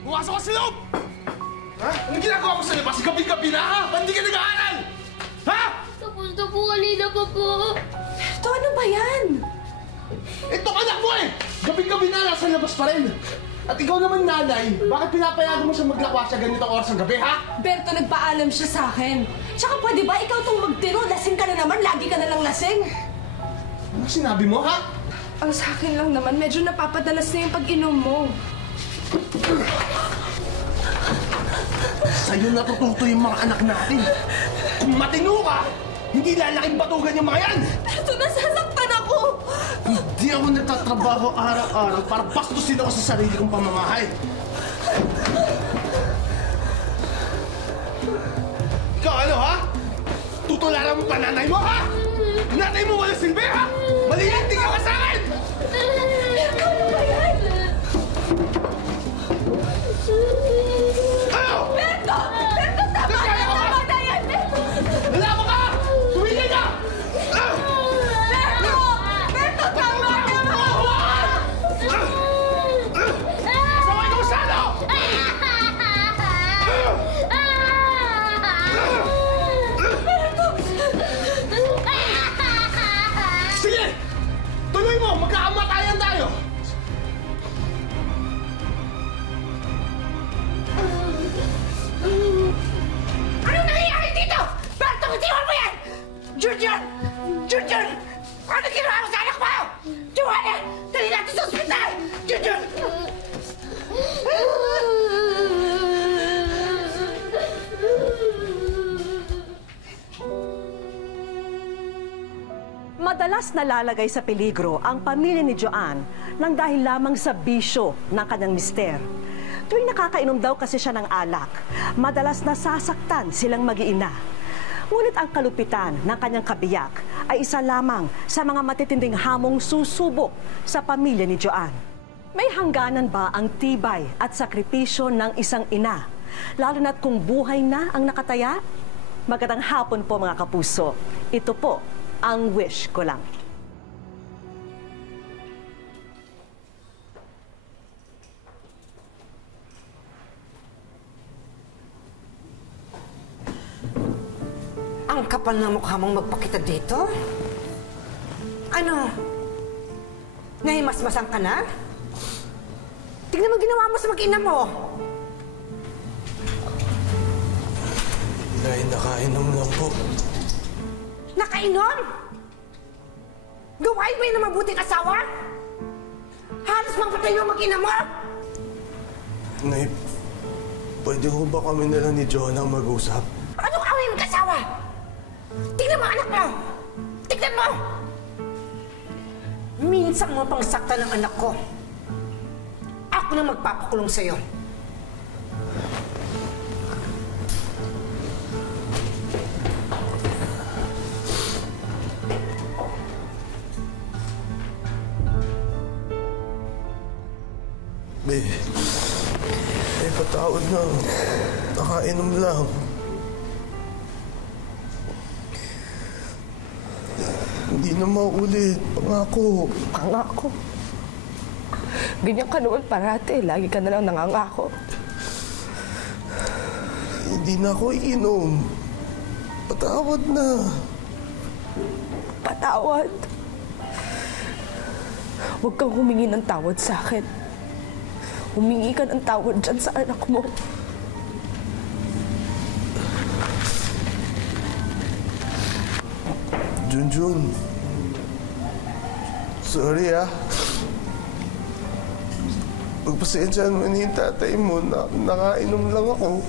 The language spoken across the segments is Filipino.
Pumasok ka sa loob! Ha? Anong ginagawa mo sa labas? Gabi-gabi na, ha? Ba't hindi ka nag-aaral? Ha? Tapos na po kanina pa po. Berto, ano ba yan? Itong anak mo eh! Gabi-gabi na, nasa labas pa rin. At ikaw naman, nanay, bakit pinapayagan mo siya maglakwa sa ganitong oras ng gabi, ha? Berto, nagpaalam siya sa akin. Tsaka pwede ba ikaw tong magtiro? Lasing ka na naman, lagi ka na lang lasing. Ano sinabi mo, ha? Ang sa akin lang naman, medyo napapadalas na yung pag-inom mo. Sa'yo natututo yung mga anak natin. Kung matino ka, hindi lalaking batugan yung mga yan! Berto, nasasaktan ako! Hindi ako nagtatrabaho araw-araw para bastusin ako sa sarili kong pamamahay. Ikaw ano, ha? Tutularan mo pa nanay mo, ha? Nanay mo wala silbi, ha? Malilinti ka sa akin! Berto, ano ba yan? Ano? Berto! Berto, tama na! Tama na yan! Berto! Lalaban ka! Tumigil ka! Berto! Berto, tama na! Saway ko sa ano? Sige! Tuloy mo! Magkakamatayan tayo! Anong nangyayari dito? Berto, itiwan mo yan! Junior! Junior! Ano ginawa mo sa anak mo? Joanna! Dali natin sa ospital! Junior! Madalas nalalagay sa peligro ang pamilya ni Joanne nang dahil lamang sa bisyo ng kanyang mister. Tuwing nakakainom daw kasi siya ng alak, madalas nasasaktan silang mag-iina. Ngunit ang kalupitan ng kanyang kabiyak ay isa lamang sa mga matitinding hamong susubok sa pamilya ni Joanne. May hangganan ba ang tibay at sakripisyo ng isang ina? Lalo na't kung buhay na ang nakataya? Magandang hapon po mga kapuso. Ito po ang wish ko lang. Ang kapal na mukha mong magpakita dito? Ano? Nahimasmasan ka na? Tignan mo ginawa mo sa mag-ina mo. Nay, nakainom lang po. Nakainom? Gawain mo yun na mabuting asawa? Halos mapatay mo mag-ina mo? Nay, pwede ho ba kami nila ni Joanna mag-usap? Anong away mo kasawa? Tignan mo anak mo! Tignan mo! Minsan mo pang sakta ng anak ko. Ako na magpapakulong sa'yo. Patawad na. Nakainom lang. Hindi na maulit. Pangako. Pangako? Ganyan ka naman parate. Lagi ka na lang nangangako. Hindi na ako iinom. Patawad na. Patawad? Huwag kang humingi ng tawad sa akin. Humingi ka ng tawad dyan sa anak mo. Junjun. Sorry ah. Pagpasensyahan mo na yung tatay mo, nakainom lang ako.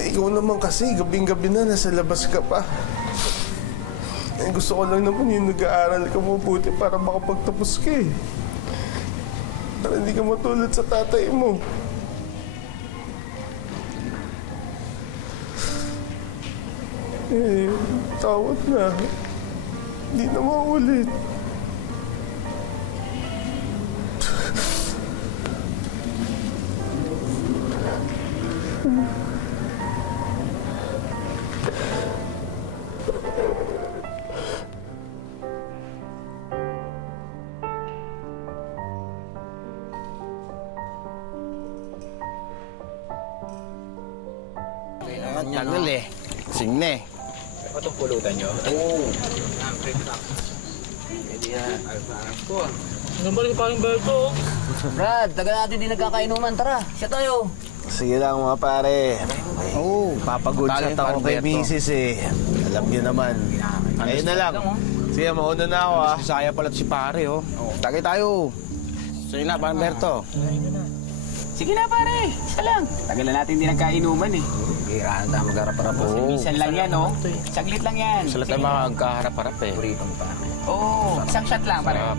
Ikaw naman kasi, gabing-gabi na, nasa labas ka pa. Gusto ko lang naman yung nag-aaral ka mabuti para makapagtapos ka eh. Para hindi ka matulad sa tatay mo. Tawad na. Hindi na maulit. Tagal eh. Signe. Itong pulutan nyo? Oo. Ano ba rin parang Berto? Brad, tagal natin di nagkakainuman. Tara, siya tayo. Sige lang mga pare. Oo, papagood shot ako kay Mrs. eh. Alam niyo naman. Ayun na lang. Sige, mauna na ako ah. Si Saya pala't si pare, oh. Tagay tayo. Sige na, Panberto. Sige na pare, siya lang. Tagal na natin di nagkainuman eh. Kailangan tayo magharap-harap po. Minsan lang yan, oh. Saglit lang yan. Sila tayo magkaharap-harap eh. Puritong pa. Oo, isang shot lang pare. Sarap.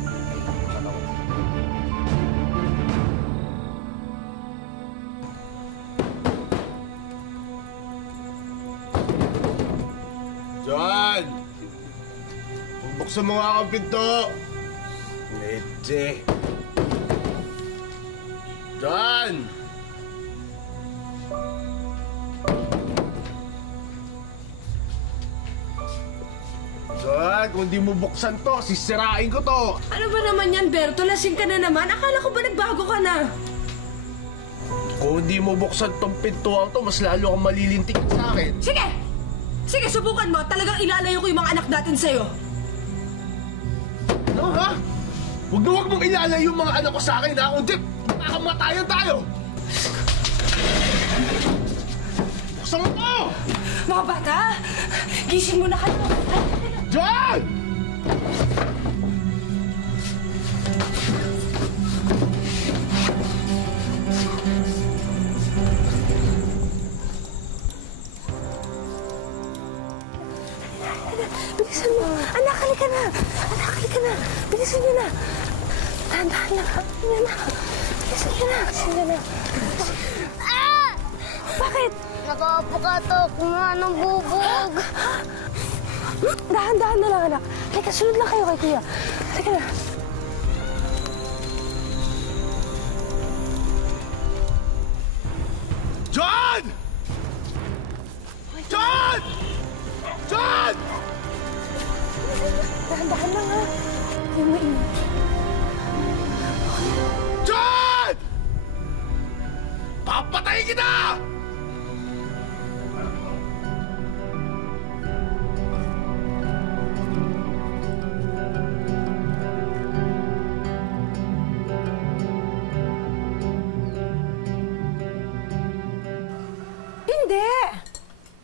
John! Buksan mo nga ang pinto! Leche! John! John, kung di mo buksan to, sisirain ko to! Ano ba naman yan, Berto? Lasing ka na naman. Akala ko ba nagbago ka na? Kung di mo buksan tong pintuan to, mas lalo kang malilintik sa akin. Sige! Sige, subukan mo. Talagang ilalayo ko yung mga anak natin sa'yo. Ano, ha? Huwag na huwag mong ilalayo yung mga anak ko sa akin, ha? Kundi, makakamatayan tayo! Buksan mo to! Mga bata, gising mo na kayo. John! Bilisan mo. Anak, halika na. Anak, halika na. Bilisan niyo na. Dahan-dahan lang. Halika na. Bilisan niyo na. Bilisan niyo na. Ah! Bakit? Nakapatok nga ng bubog. Dahan-dahan na lang, anak. Halika, sunod lang kayo kay kuya. Halika na. John! John! John! Dahan-dahan lang, ha. Yung mainit. John! Papatayin kita! Hindi!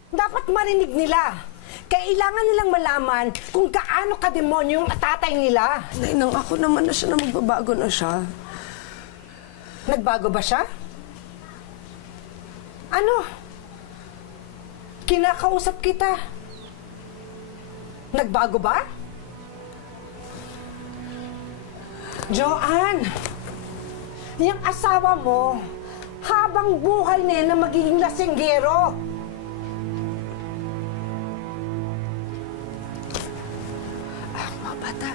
Dapat marinig nila. Kailangan nilang malaman kung gaano kademonyo yung tatay nila. Nay, nang ako naman na siya na magbabago na siya. Nagbago ba siya? Ano? Kinakausap kita. Nagbago ba? Joanne, yung asawa mo, habang buhay na yan na magiging lasinggero. Mga bata,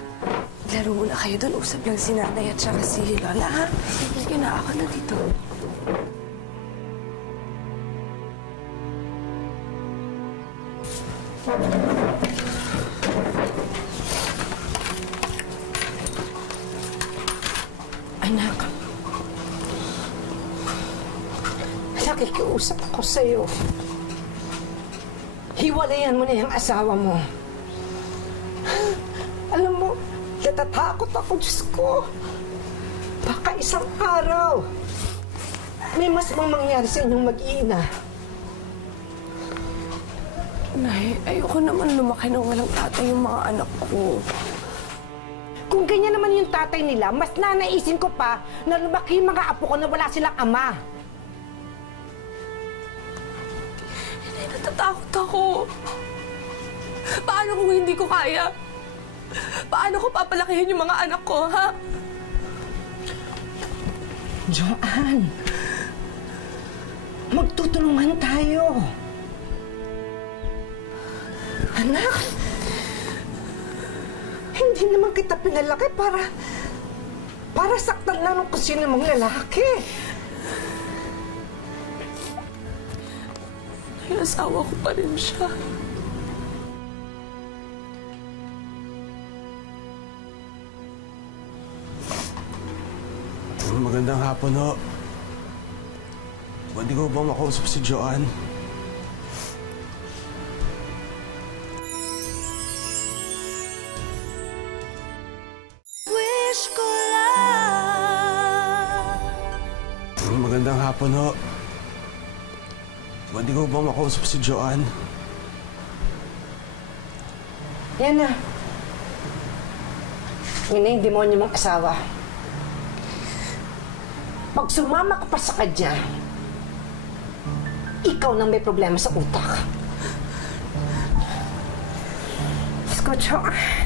laro muna kayo doon. Usap lang si nanay at saka si Lola, ha? Sige na, ako na dito. Anak, nakikiusap ako sa'yo. Hiwalayan mo na yung asawa mo. Alam mo, natatakot ako, Diyos ko. Baka isang araw, may mas mangyari sa inyong mag-iina. Nay, ayoko naman lumaki nang walang tatay yung mga anak ko. Kung ganyan naman yung tatay nila, mas nanaisin ko pa na lumaki yung mga apo ko na wala silang ama. Nay, natatakot ako. Paano kung hindi ko kaya? Paano ko papalakihin yung mga anak ko, ha? Joanne, magtutulungan tayo. Anak, hindi naman kita pinalaki para saktan lang kung sino mong lalaki. Ay, asawa ko pa rin siya. Magandang hapon, ho. Pwede ko bang makausap si Joanne? Magandang hapon ho. Pwede ko ba makausap si Joanne? Yan na. Yun na yung demonyo mong asawa. Pag sumama ka pa sa kanya, ikaw nang may problema sa utak. Let's go, Joanne.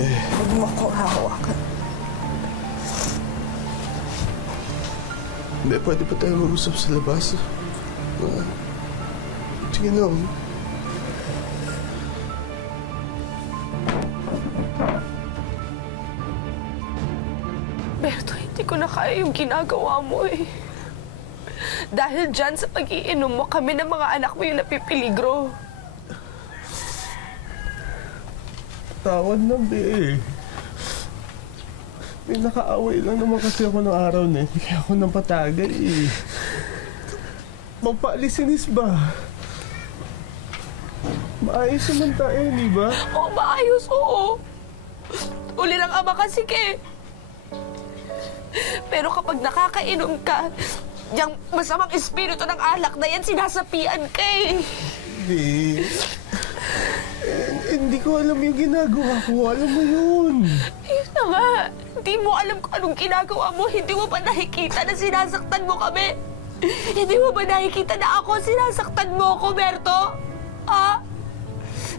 Huwag mo akong hahawakan. Hindi, pwede pa tayo mag-usap sa labas. Sige na. Berto, hindi ko na kaya yung ginagawa mo eh. Dahil dyan sa pag-iinom mo, kami ng mga anak mo yung napipiligro. Tawad na, be. May nakaaway lang naman kasi ako ng araw na eh. Kaya ako nang patagay eh. Magpaalissinis ba? Maayos naman tayo, di ba? Oo, maayos, oo. Uli ng ama kasi ke. Pero kapag nakakainom ka, yung masamang espiritu ng alak na yan, sinasapian ka eh. Be, hindi ko alam yung ginagawa ko. Alam mo yun. Ayun na nga. Hindi mo alam kung anong ginagawa mo. Hindi mo ba nakikita na sinasaktan mo kami? Hindi mo ba nakikita na ako sinasaktan mo ako, Berto? Ha?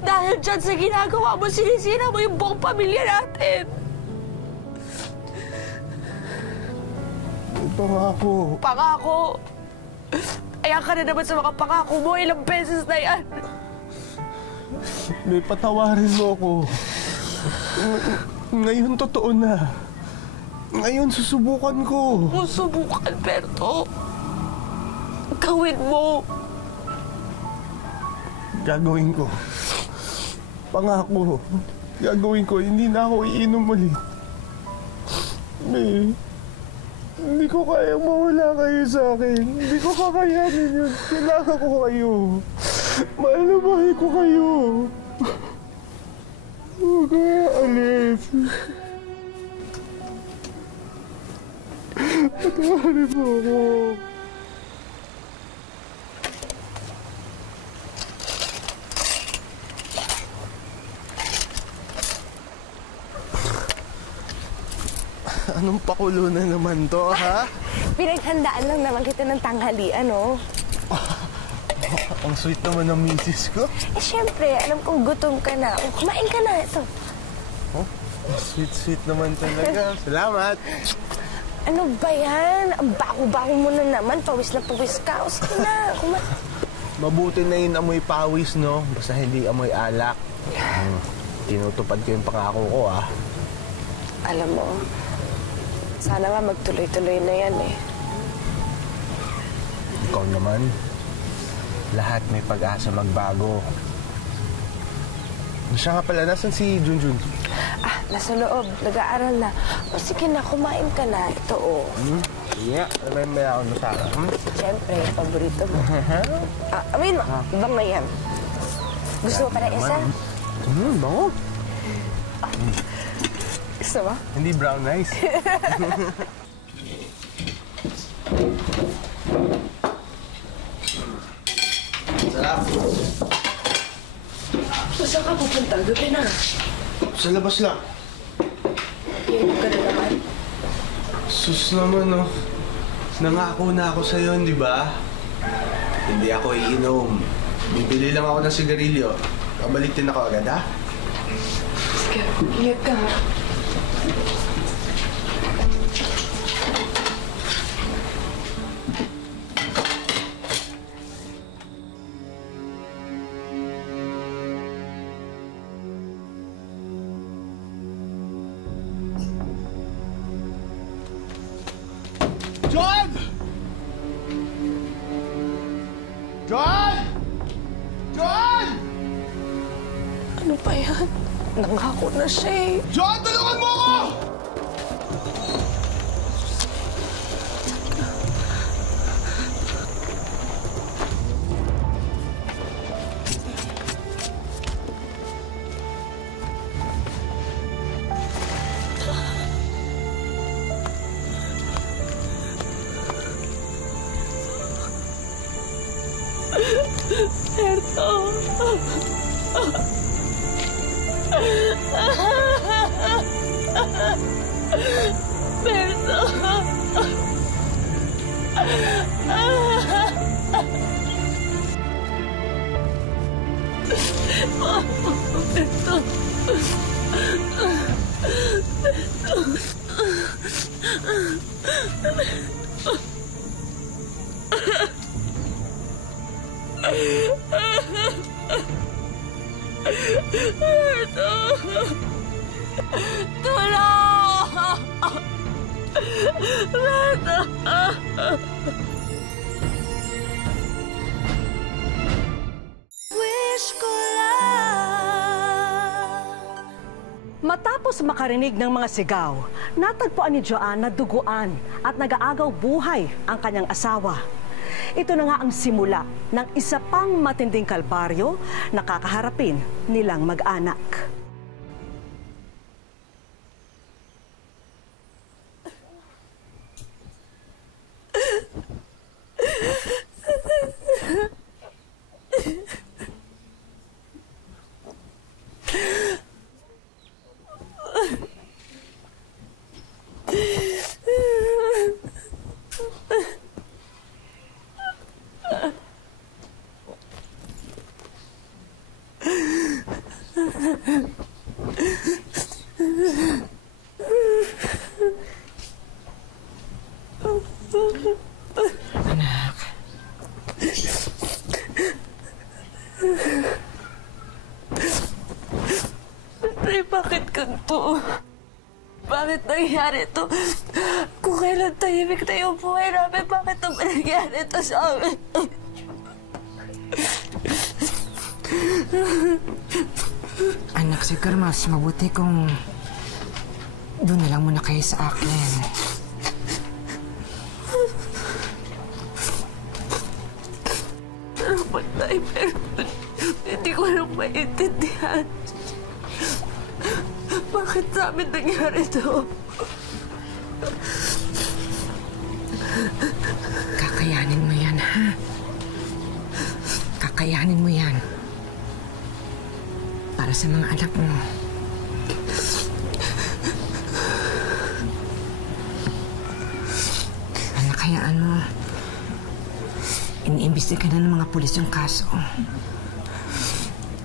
Dahil dyan sa ginagawa mo, sinisira mo yung buong pamilya natin. Pangako. Pangako. Ayan ka na naman sa mga pangako mo. Ilang beses na yan. May patawarin mo ako. Ngayon totoo na. Ngayon susubukan ko. Susubukan, Berto. Gawin mo. Gagawin ko. Pangako. Gagawin ko. Hindi na ako iinom ulit. Hindi ko kaya mawala kayo sa akin. Hindi ko kakayanin yun. Kailangan ko kayo. Mahal na mahal ko kayo. Huwag ka alis. Patawarin mo ako. Anong pakulo na naman to, ha? Pinaghandaan lang naman kita ng tanghalian, oh. Ang sweet naman ng misis ko. Eh, syempre, alam kong gutom ka na. Oh, kumain ka na. Ito. Oh, sweet naman talaga. Salamat. Ano ba yan? Ang bago-bago mo na naman. Pawis na pawis ka. O, sige na. Mabuti na yun amoy pawis, no? Basta hindi amoy alak. Tinutupad ko yung pangako ko, ah. Alam mo, sana nga magtuloy-tuloy na yan, eh. Ikaw naman. Lahat may pag-asa magbago. Siya nga pala, nasan si Junjun? Ah, nasa loob. Nag-aaral na. O, sige na, kumain ka na. Ito, oh. Yeah, may ako na sana. Siyempre, paborito mo. Amin mo, ibang na yan. Gusto mo pa na isa? Bango. Gusto mo? Hindi brown rice. Sarap. Saan ka pupunta? Gabi na. Sa labas lang. Iinom ka na naman. Sus naman, no. Nangako na ako sa'yo, di ba? Hindi ako iinom. Bibili lang ako ng sigarilyo. Pabalik din ako agad, ha? Sige, ingat ka. John! John! John! Ano ba yan? Nangako na siya eh. Joan, tulungan mo ako! Matapos makarinig ng mga sigaw, natagpuan ni Joan na duguan at nag-aagaw buhay ang kanyang asawa. Ito na nga ang simula ng isa pang matinding kalbaryo na kakaharapin nilang mag-anak. Anak. Tay, bakit ganito? Bakit nangyari ito? Kung kailan tahimik na yung buhay namin, bakit naman nangyari ito sa amin? Anak, siguro mas mabuti kung doon na lang muna kayo sa akin. Salamat, Tay, pero hindi ko lang maintindihan. Bakit sa amin nangyari ito? Kakayanin mo yan, ha? Kakayanin mo yan. Para sa mga anak mo. Anak, hayaan mo. Iniimbestiga na ng mga pulis yung kaso.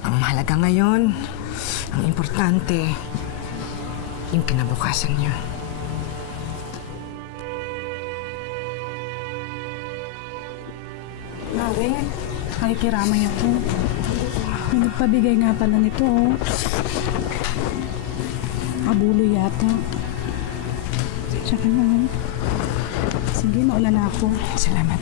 Ang mahalaga ngayon, ang importante, yung kinabukasan niyo. Mare, nakikiramay ako. May nagpabigay nga pala nito, oh. Abulo yata. Tsaka na, oh. Sige, maula na ako. Salamat.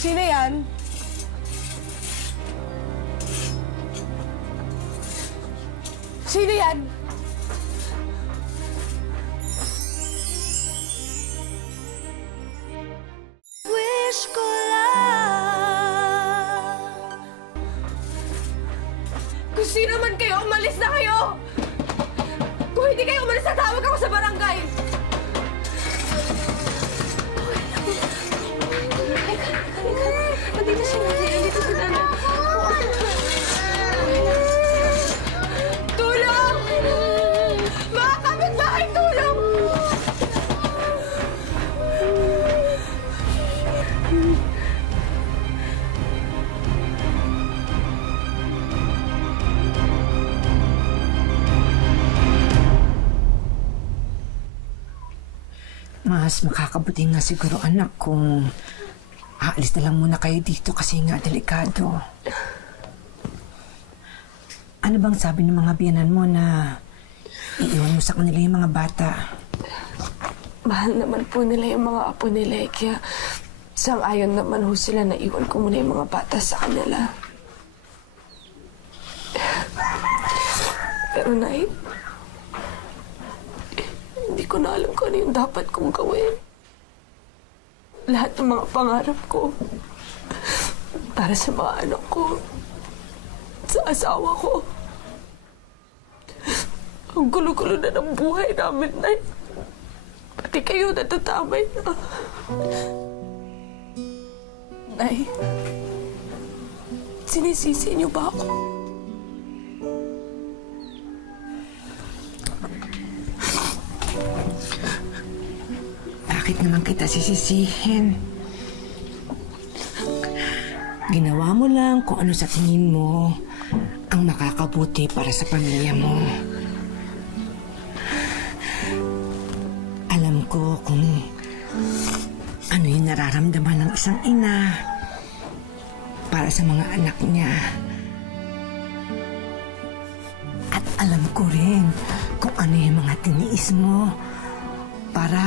Sino yan? Sino yan? Wish ko lang. Kung sino man kayo, umalis na kayo! Kung Kung hindi kayo umalis, tatawag ako sa barangay! Nandito si nanay. Nandito si nanay. Tulong! Mga kapitbahay, tulong! Mas makakabuti nga siguro, anak, kung aalis na lang muna kayo dito kasi nga delikado. Ano bang sabi ng mga biyanan mo na iiwan mo sa kanila yung mga bata? Mahal naman po nila yung mga apo nila, kaya sang-ayon naman ho sila na iwan ko muna yung mga bata sa kanila. Pero Nay, hindi ko na alam kung ano yung dapat kong gawin. Lahat ng mga pangarap ko para sa mga anak ko, sa asawa ko. Ang gulo-gulo na ng buhay namin, Nay. Pati kayo natatamay na. Nay, sinisisi niyo ba ako? Bakit naman kita sisisihin? Ginawa mo lang kung ano sa tingin mo ang makakabuti para sa pamilya mo. Alam ko kung ano yung nararamdaman ng isang ina para sa mga anak niya. At alam ko rin kung ano yung mga tiniis mo para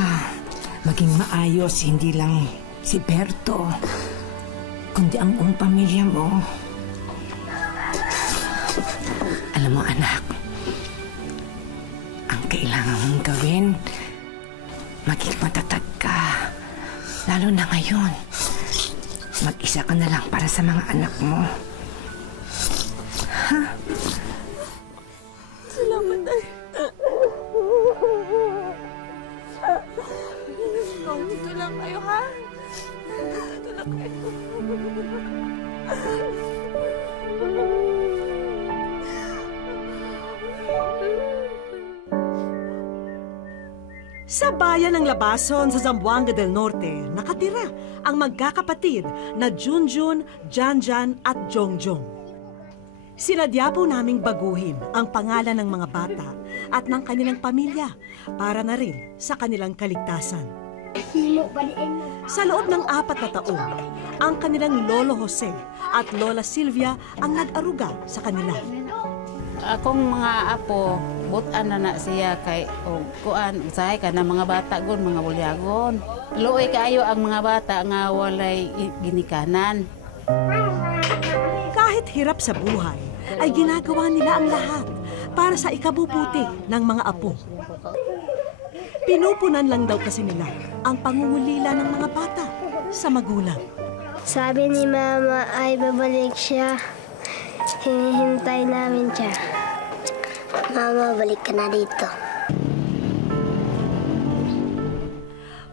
maging maayos, hindi lang si Berto, kundi ang buong pamilya mo. Alam mo, anak, ang kailangan mong gawin, maging matatag ka. Lalo na ngayon, mag-isa ka na lang para sa mga anak mo. Ha? Salamat, Nay. Dito lang kayo, ha? Dito lang kayo. Sa bayan ng Labason sa Zamboanga del Norte, nakatira ang magkakapatid na Junjun, Janjan at Jongjong. Sinadya po naming baguhin ang pangalan ng mga bata at ng kanilang pamilya para na rin sa kanilang kaligtasan. Sa loob ng 4 na taon, ang kanilang Lolo Jose at Lola Silvia ang nag-aruga sa kanila. Akong mga apo, butan na siya kay kuan usahay ka na mga bata gon, mga bulyagon. Luoy kaayo ang mga bata nga walay ginikanan. Kahit hirap sa buhay, ay ginagawa nila ang lahat para sa ikabubuti ng mga apo. Pinupunan lang daw kasi nila ang pangungulila ng mga bata sa magulang. Sabi ni Mama ay babalik siya. Hinihintay namin siya. Mama, balik ka na dito.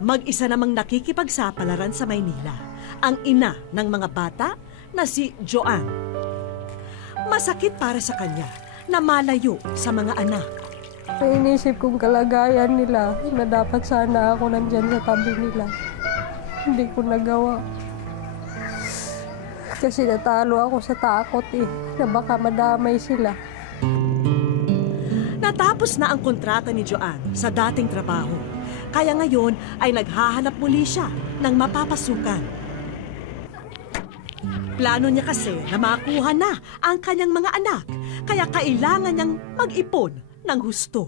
Mag-isa namang nakikipagsapalaran sa Maynila ang ina ng mga bata na si Joanne. Masakit para sa kanya na malayo sa mga anak. Inisip kong kalagayan nila na dapat sana ako nandyan sa tabi nila. Hindi ko nagawa. Kasi natalo ako sa takot na baka madamay sila. Natapos na ang kontrata ni Joanne sa dating trabaho. Kaya ngayon ay naghahanap muli siya ng mapapasukan. Plano niya kasi na makuha na ang kanyang mga anak. Kaya kailangan niyang mag-ipon ng husto.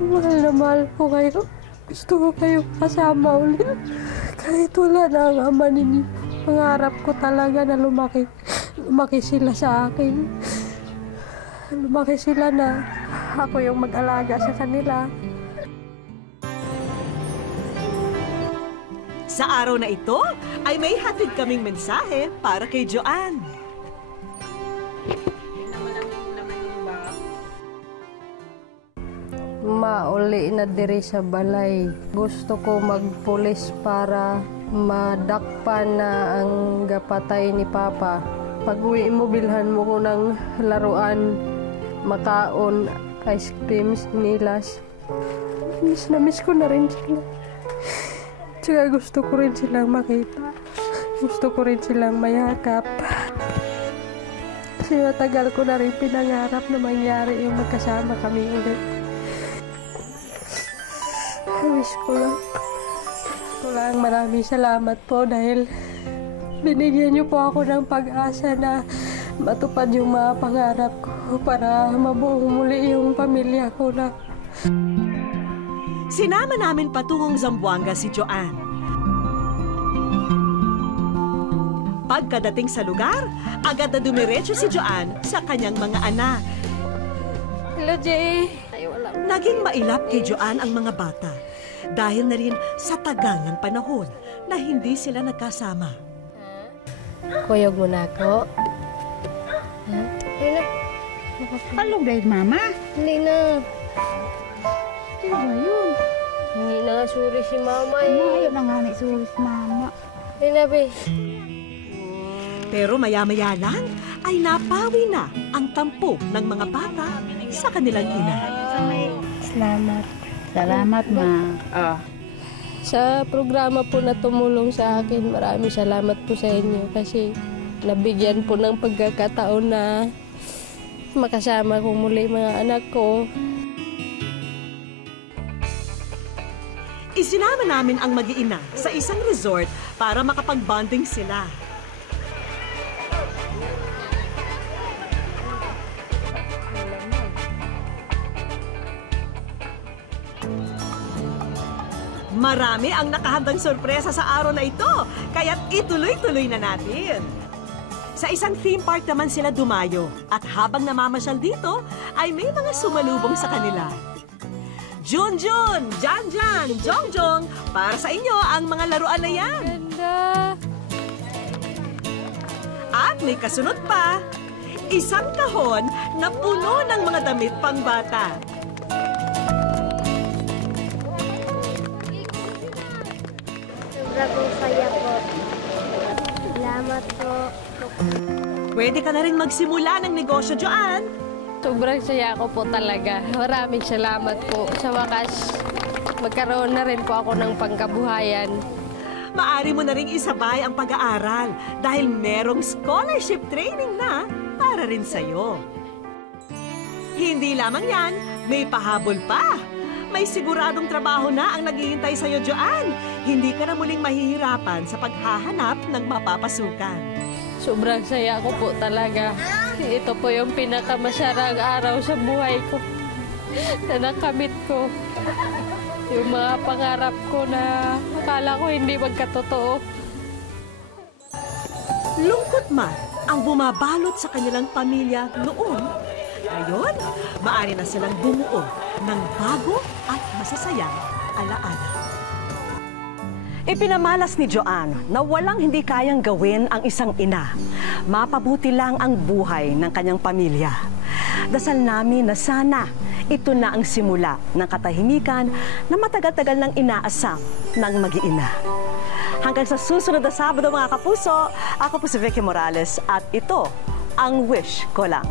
Mahal na mahal ko kayo. Gusto ko kayo kasama ulit. Kahit wala na ang ama ninyo. Pangarap ko talaga na lumaki sila sa akin. Lumaki sila na ako yung mag-alaga sa kanila. Sa araw na ito, ay may hatid kaming mensahe para kay Joanne. mauli na diri sa balay. Gusto ko magpulis para madakpan na ang gapatay ni Papa. Pag-uwi mo, bilhan mo ko ng laruan, makaon, ice cream, nilas. Miss na miss ko na rin sila. Tsaka gusto ko rin silang makita. Gusto ko rin silang mayakap. Kasi matagal ko na rin pinangarap na mangyari yung magkasama kami ulit. Wish ko lang maraming salamat po dahil binigyan niyo po ako ng pag-asa na matupad yung mga pangarap ko para mabuong muli yung pamilya ko na. Sinama namin patungong Zamboanga si Joanne. Pagkadating sa lugar, agad na dumiretso si Joanne sa kanyang mga anak. Hello, Jay. Naging mailap kay Joanne ang mga bata dahil na rin sa tagal ng panahon na hindi sila nagkasama. Kuyog mo na ako. Ano ba mama? Hindi na. Ano ba yun? Hindi na nga suri si mama eh. Ayaw na nga ni suri si mama. Hindi na, be. Pero maya-maya lang ay napawi na ang tampo ng mga bata sa kanilang ina. Salamat. Salamat, ma. Sa programa po na tumulong sa akin, maraming salamat po sa inyo kasi nabigyan po ng pagkakataon na makasama ko muli mga anak ko. Isinama namin ang mag-iina sa isang resort para makapag-bonding sila. Marami ang nakahandang sorpresa sa araw na ito, kaya't ituloy-tuloy na natin. Sa isang theme park naman sila dumayo at habang namamasyal dito ay may mga sumalubong sa kanila. Junjun, Janjan, Jongjong, para sa inyo ang mga laruan na yan. Ganda! At may kasunod pa, isang kahon na puno ng mga damit pang bata. Sobrang saya po. Salamat po. Pwede ka na rin magsimula ng negosyo, Joanne. Sobrang saya ko po talaga. Maraming salamat po. Sa wakas, magkaroon na rin po ako ng pangkabuhayan. Maari mo na rin isabay ang pag-aaral dahil merong scholarship training na para rin sa'yo. Hindi lamang yan, may pahabol pa. May siguradong trabaho na ang naghihintay sa'yo, Joanne. Hindi ka na muling mahihirapan sa paghahanap ng mapapasukan. Sobrang saya ko po talaga. Ito po yung pinakamasarang araw sa buhay ko na nakamit ko. Yung mga pangarap ko na akala ko hindi magkatotoo. Lungkot man ang bumabalot sa kanilang pamilya noon. Ngayon, maaari na silang bumuo ng bago at masasayang alaala. Ipinamalas ni Joanne na walang hindi kayang gawin ang isang ina. Mapabuti lang ang buhay ng kanyang pamilya. Dasal namin na sana ito na ang simula ng katahimikan na matagal-tagal nang inaasam ng mag-iina. Hanggang sa susunod na Sabado mga kapuso, ako po si Vicky Morales at ito ang Wish Ko Lang.